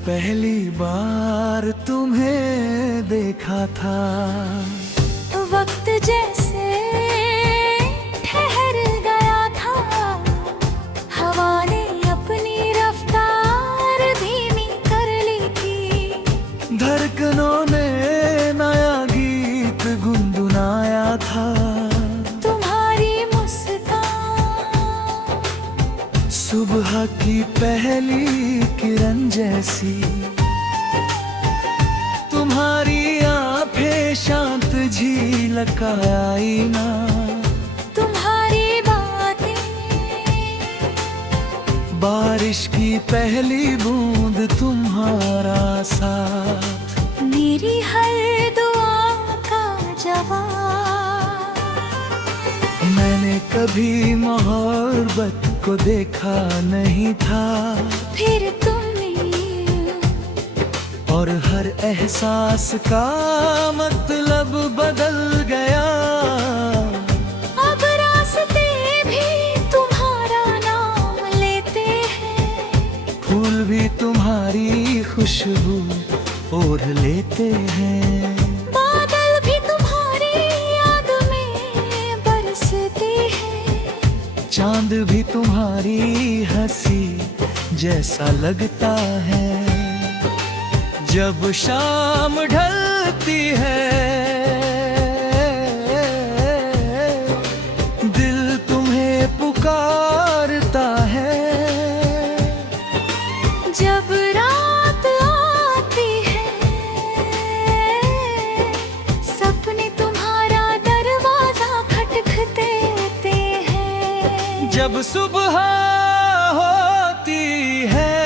पहली बार तुम्हें देखा था, वक्त जैसे ठहर गया था। हवा ने अपनी रफ्तार धीमी कर ली थी। धड़कनों ने नया गीत गुनगुनाया था। तुम्हारी मुस्कान सुबह की पहली किरण जैसी, तुम्हारी आंखें शांत झील का आईना। तुम्हारी बातें बारिश की पहली बूंद, तुम्हारा साथ, मेरी हर दुआ का जवाब। मैंने कभी मोहब्बत को देखा नहीं था, फिर तुमने और हर एहसास का मतलब बदल गया। अब रास्ते भी तुम्हारा नाम लेते हैं, फूल भी तुम्हारी खुशबू ओढ़ लेते हैं। बादल भी तुम्हारी याद में बरसते हैं। चांद भी तुम्हारी हंसी जैसा लगता है। जब शाम ढलती है, दिल तुम्हें पुकारता है। जब रात आती है, सपने तुम्हारा दरवाजा खटखटाते हैं। जब सुबह होती है,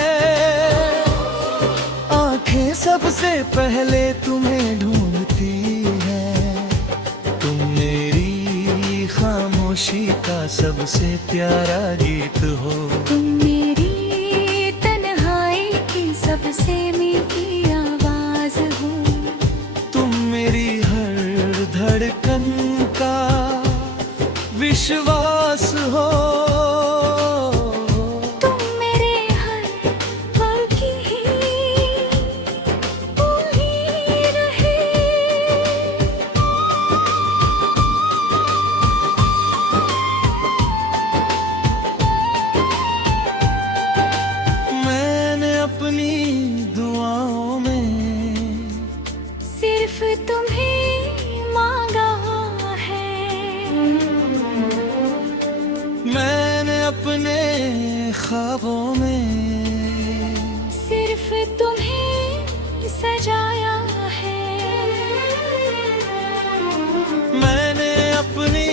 आंखें सबसे पहले तुम्हें ढूंढती है। तुम मेरी खामोशी का सबसे प्यारा गीत हो। तुम मेरी तन्हाई की सबसे मीठी आवाज हो। तुम मेरी हर धड़कन का विश्वास हो। तुम मेरे हर पल की उम्मीद रहे। मैंने अपनी दुआओं में सिर्फ तुम्हें मांगा है। मैंने अपने ख्वाबों में सिर्फ तुम्हें सजाया है। मैंने अपनी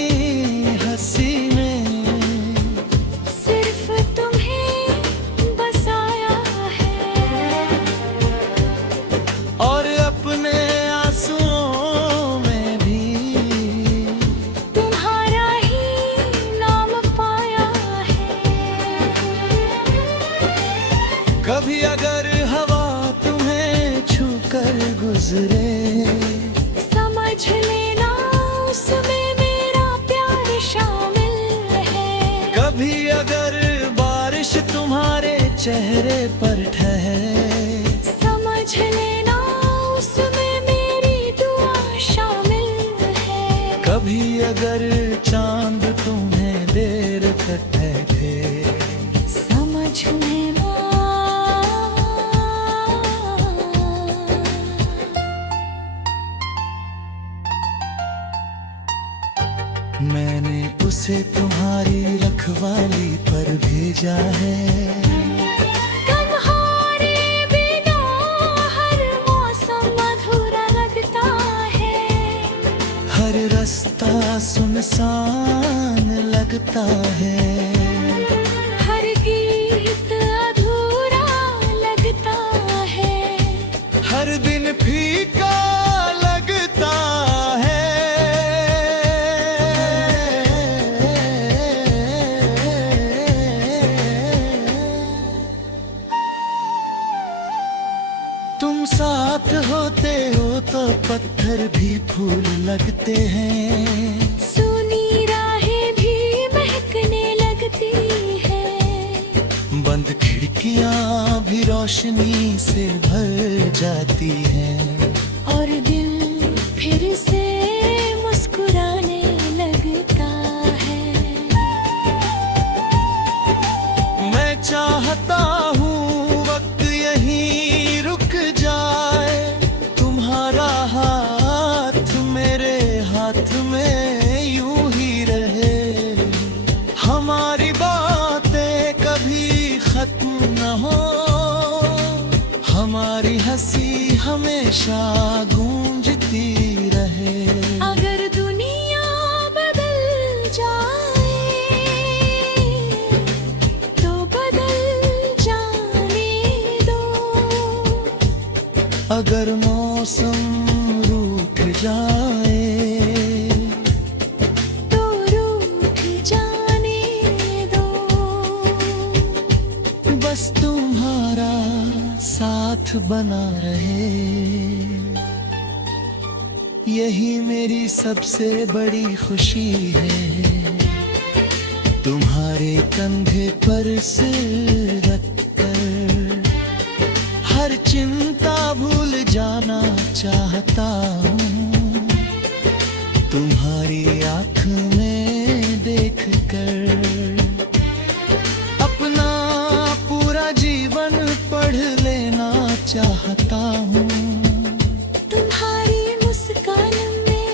हंसी में सिर्फ तुम्हें बसाया है। और अपने आंसुओं में भी तुम्हारा ही नाम पाया है। कभी अगर हवा तुम्हें छूकर गुजरे, समझ लेना उसमें मेरा प्यार शामिल है। कभी अगर बारिश तुम्हारे चेहरे पर ठहरे, समझ लेना उसमें मेरी दुआ शामिल है। कभी अगर चांद तुम्हें देर तक देखे, समझ लेना मैंने उसे तुम्हारी रखवाली पर भेजा है। तुम्हारे बिना हर मौसम अधूरा लगता है। हर रास्ता सुनसान लगता है। हर गीत अधूरा लगता है। हर दिन फीका लगता है। तुम साथ होते हो तो पत्थर भी फूल लगते हैं। सुनी राहें भी महकने लगती है। बंद खिड़की खिड़कियां भी रोशनी से भर जाती हैं। और दिल फिर से मुस्कुराने लगता है। मैं चाहता हूँ वक्त यहीं रुक जाए, तुम्हारा हाथ मेरे हाथ में यूं ही रहे, हमारी बातें कभी खत्म न हो, हमारी हंसी हमेशा गूंजती रहे। अगर दुनिया बदल जाए तो बदल जाने दो। अगर मौसम रूठ जाए तो रूठ जाने दो। बस तुम्हारा साथ बना रहे, यही मेरी सबसे बड़ी खुशी है। तुम्हारे कंधे पर सिर रखकर हर चिंता भूल जाना चाहता हूँ, तुम्हारी आँख में देखकर अपना पूरा जीवन पढ़ लेना चाहता हूँ। तुम्हारी मुस्कान में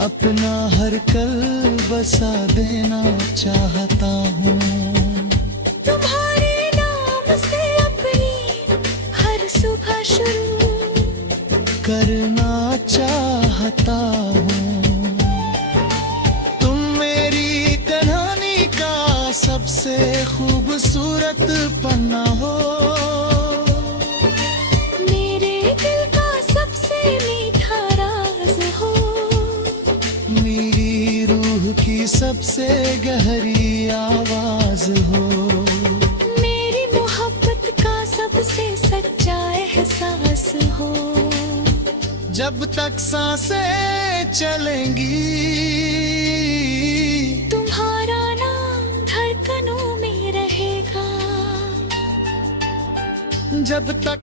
अपना हर कल बसा देना चाहता हूँ। तुम्हारे नाम से अपनी हर सुबह शुरू करना चाहता हूँ। तुम मेरी कहानी का सबसे खूबसूरत पन्ना हो, मेरे दिल का सबसे मीठा राज हो, मेरी रूह की सबसे गहरी आवाज हो, मेरी मोहब्बत का सबसे सच्चा एहसास हो। जब तक सांसें चलेंगी तुम्हारा नाम धड़कनों में रहेगा। जब तक